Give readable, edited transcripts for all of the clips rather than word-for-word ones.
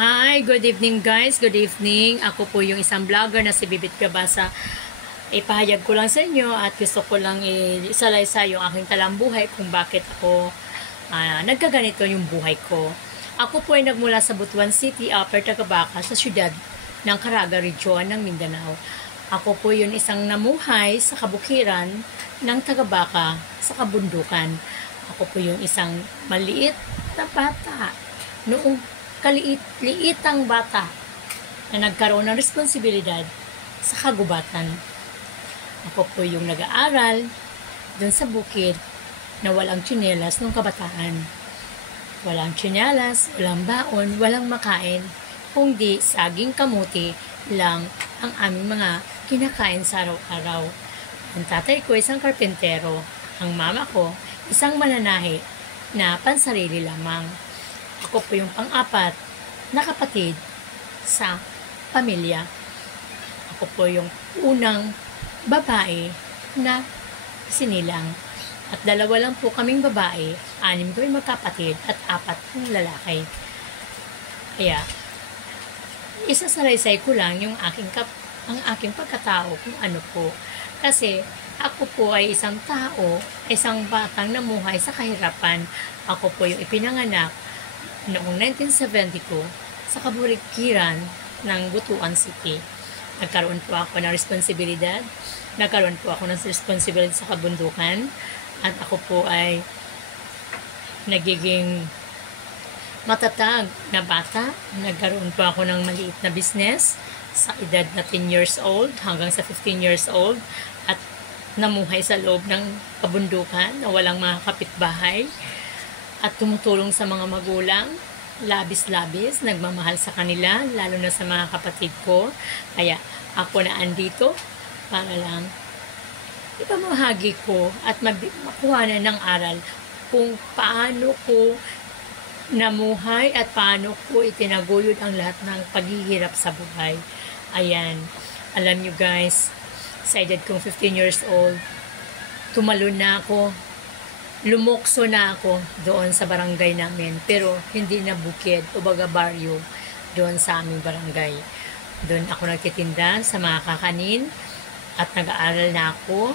Hi, good evening guys. Good evening. Ako po yung isang vlogger na si Bibit Gabasa. Ipahayag ko lang sa inyo at gusto ko lang isalaysay yung aking talambuhay kung bakit ako nagkaganito yung buhay ko. Ako po ay nagmula sa Butuan City, Upper Tagabaca, sa siyudad ng Caraga Region ng Mindanao. Ako po yung isang namuhay sa kabukiran ng Tagabaca sa kabundukan. Ako po yung isang maliit na bata noong liitang bata na nagkaroon ng responsibilidad sa kagubatan. Ako po yung nag-aaral dun sa bukid na walang tsinelas nung kabataan. Walang tsinelas, walang baon, walang makain, kundi saging kamuti lang ang aming mga kinakain sa araw-araw. Ang tatay ko isang karpentero, ang mama ko isang mananahi na pansarili lamang. Ako po yung pang-apat na kapatid sa pamilya. Ako po yung unang babae na sinilang. At dalawa lang po kaming babae, 6 kaming magkapatid at 4 ng lalaki. Kaya, isasalaysay ko lang yung ang aking pagkatao kung ano po. Kasi, ako po ay isang tao, isang batang namuhay sa kahirapan. Ako po yung ipinanganak noong 1970 ko sa kaburikiran ng Butuan City. Nagkaroon po ako ng responsibilidad. Nagkaroon po ako ng responsibilidad sa kabundukan. At ako po ay nagiging matatag na bata. Nagkaroon po ako ng maliit na business sa edad na 10 years old hanggang sa 15 years old. At namuhay sa loob ng kabundukan na walang mga kapitbahay. At tumutulong sa mga magulang, labis-labis, nagmamahal sa kanila, lalo na sa mga kapatid ko. Kaya ako na andito para lang ipamahagi ko at makuha na ng aral kung paano ko namuhay at paano ko itinaguyod ang lahat ng paghihirap sa buhay. Ayan, alam nyo guys, sa edad kong 15 years old, tumalon na ako. Lumokso na ako doon sa barangay namin, pero hindi na bukid o baga baryo doon sa aming barangay. Doon ako nagtitinda sa mga kakanin at nag-aaral na ako.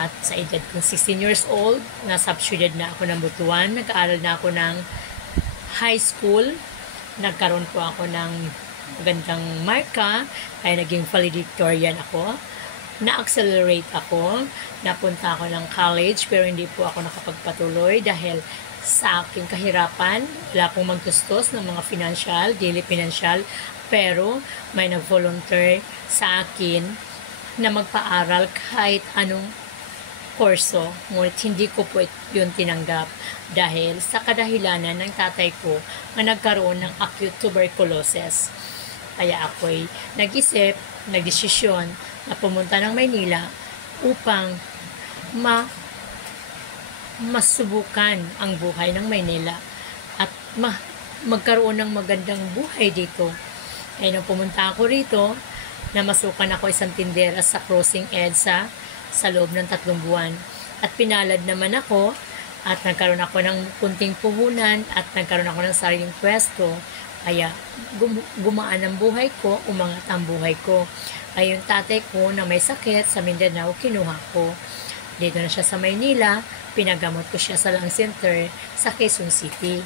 At sa edad kong 16 years old, nasa syudad na ako ng Butuan, nag-aaral na ako ng high school. Nagkaroon po ako ng magandang marka, kaya naging valedictorian ako. Na-accelerate ako, napunta ako ng college pero hindi po ako nakapagpatuloy dahil sa aking kahirapan, wala akong magtustos ng mga daily financial, pero may nag-volunteer sa akin na magpaaral kahit anong kurso, ngunit hindi ko po yun tinanggap dahil sa kadahilanan ng tatay ko na nagkaroon ng acute tuberculosis. Kaya ako'y nag-isip, nagdesisyon na pumunta ng Maynila upang masubukan ang buhay ng Maynila at magkaroon ng magandang buhay dito. Kaya nung pumunta ako rito, namasukan ako isang tindera sa Crossing EDSA sa loob ng 3 buwan. At pinalad naman ako at nagkaroon ako ng kunting puhunan at nagkaroon ako ng sariling pwesto. Kaya gumaan ang buhay ko, umangat ang buhay ko. Ay yung tatay ko na may sakit sa Mindanao, kinuha ko. Dito na siya sa Maynila, pinagamot ko siya sa Lung Center sa Quezon City.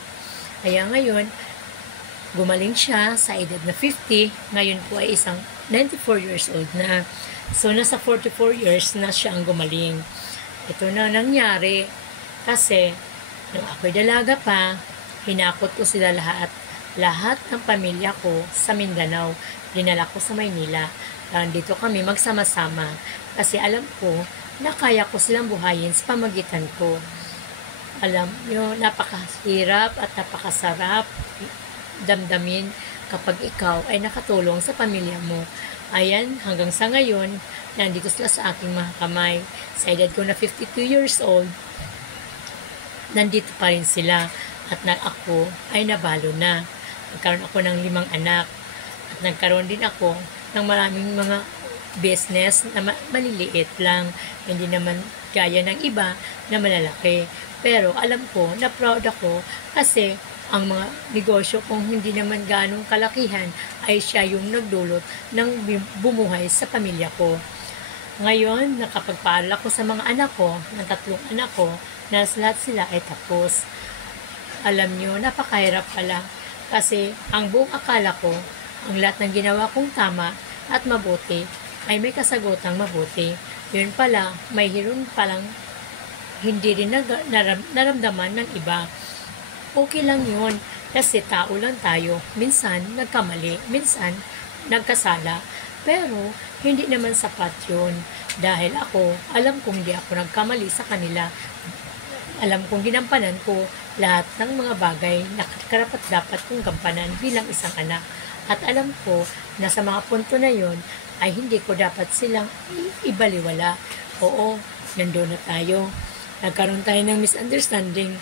Kaya ngayon, gumaling siya sa edad na 50, ngayon po ay isang 94 years old na. So, nasa 44 years na siya ang gumaling. Ito na nangyari kasi nung ako'y dalaga pa, hinakot ko sila lahat ng pamilya ko sa Mindanao. Dinala ko sa Maynila. Dito kami magsama-sama kasi alam ko na kaya ko silang buhayin sa pamagitan ko. Alam nyo, napakahirap at napakasarap damdamin kapag ikaw ay nakatulong sa pamilya mo. Ayan, hanggang sa ngayon, nandito sila sa aking mga kamay. Sa edad ko na 52 years old, nandito pa rin sila at ako ay nabalo na. Nagkaroon ako ng 5 anak at nagkaroon din ako ng maraming mga business na maliliit lang, hindi naman gaya ng iba na malalaki. Pero alam ko na proud ako kasi ang mga negosyo kung hindi naman ganong kalakihan ay siya yung nagdulot ng bumuhay sa pamilya ko. Ngayon, nakapagpaaral ako sa mga anak ko, ng 3 anak ko, na lahat sila ay tapos. Alam nyo, napakahirap pala kasi ang buong akala ko, ang lahat ng ginawa kong tama at mabuti ay may kasagutang mabuti. Yun pala, may hirun palang hindi rin naramdaman ng iba. Okay lang yun kasi tao lang tayo. Minsan nagkamali, minsan nagkasala. Pero hindi naman sapat yun dahil ako, alam kong hindi ako nagkamali sa kanila. Alam kong ginampanan ko lahat ng mga bagay na karapat dapat kong gampanan bilang isang anak. At alam ko na sa mga punto na yon ay hindi ko dapat silang ibaliwala. Oo, nandoon na tayo. Nagkaroon tayo ng misunderstanding.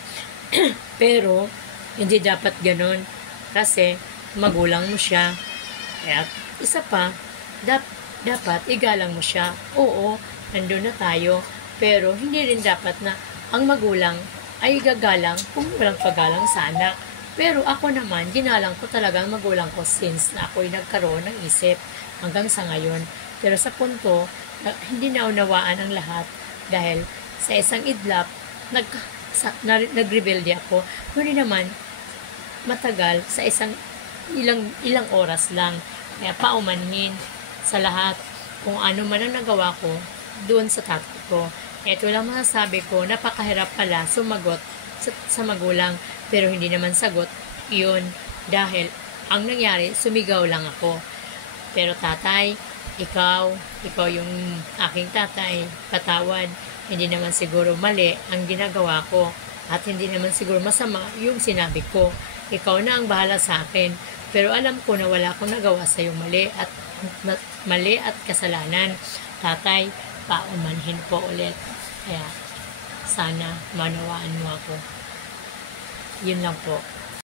Pero, hindi dapat ganon. Kasi, magulang mo siya. Kaya, isa pa, dapat igalang mo siya. Oo, nandoon na tayo. Pero, hindi rin dapat na ang magulang ay gagalang kung walang paggalang sa anak. Pero ako naman, ginalang ko talaga ang magulang ko since na ako'y nagkaroon ng isip hanggang sa ngayon. Pero sa punto, hindi naunawaan ang lahat dahil sa isang idlap, nagrebelde ako. Hindi naman matagal, sa ilang oras lang. Kaya paumanhin sa lahat kung ano man ang nagawa ko doon sa tatay ko. Ito lang masasabi ko, napakahirap pala sumagot sa magulang, pero hindi naman sagot yun dahil ang nangyari, sumigaw lang ako. Pero tatay, ikaw yung aking tatay, patawad, hindi naman siguro mali ang ginagawa ko at hindi naman siguro masama yung sinabi ko. Ikaw na ang bahala sa akin, pero alam ko na wala akong nagawa sa yung mali at kasalanan. Tatay, paumanhin po ulit. Kaya, sana manawaan mo ako. Yun lang po.